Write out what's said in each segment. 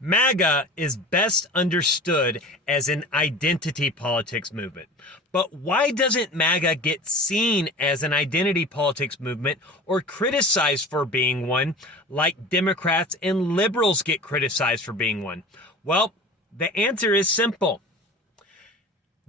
MAGA is best understood as an identity politics movement. But why doesn't MAGA get seen as an identity politics movement or criticized for being one, like Democrats and liberals get criticized for being one? Well, the answer is simple.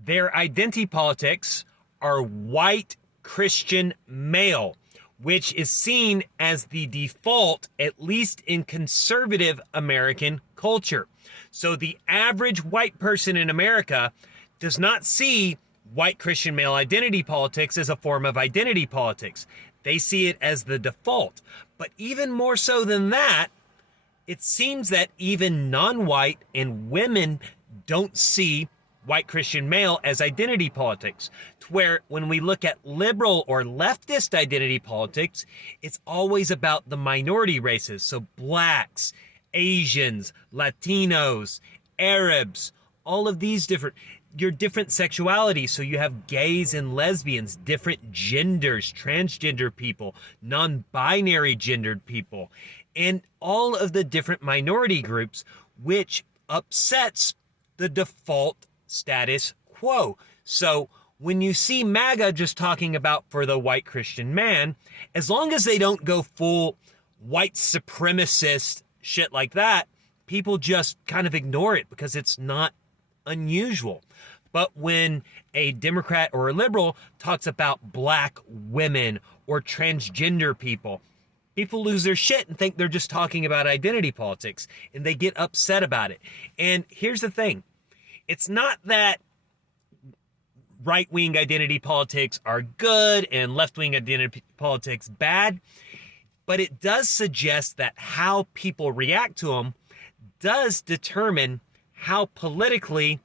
Their identity politics are white Christian male, which is seen as the default, at least in conservative American culture. So the average white person in America does not see white Christian male identity politics as a form of identity politics. They see it as the default. But even more so than that, it seems that even non-white and women don't see white Christian male as identity politics, to where when we look at liberal or leftist identity politics, it's always about the minority races. So blacks, Asians, Latinos, Arabs, all of these different sexualities. So you have gays and lesbians, different genders, transgender people, non-binary gendered people, and all of the different minority groups, which upsets the default status quo. So when you see MAGA just talking about for the white Christian man, as long as they don't go full white supremacist shit like that, people just kind of ignore it because it's not unusual. But when a Democrat or a liberal talks about black women or transgender people, people lose their shit and think they're just talking about identity politics, and they get upset about it. And here's the thing. It's not that right-wing identity politics are good and left-wing identity politics bad, but it does suggest that how people react to them does determine how politically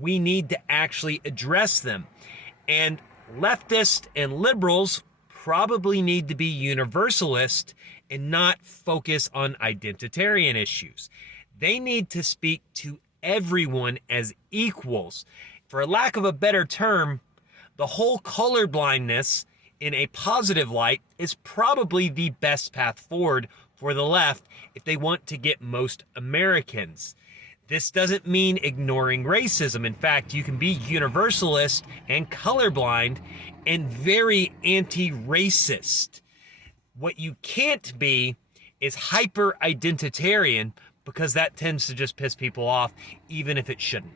we need to actually address them. And leftists and liberals probably need to be universalist and not focus on identitarian issues. They need to speak to everyone as equals. For lack of a better term, the whole colorblindness in a positive light is probably the best path forward for the left if they want to get most Americans. This doesn't mean ignoring racism. In fact, you can be universalist and colorblind and very anti-racist. What you can't be is hyper-identitarian, because that tends to just piss people off, even if it shouldn't.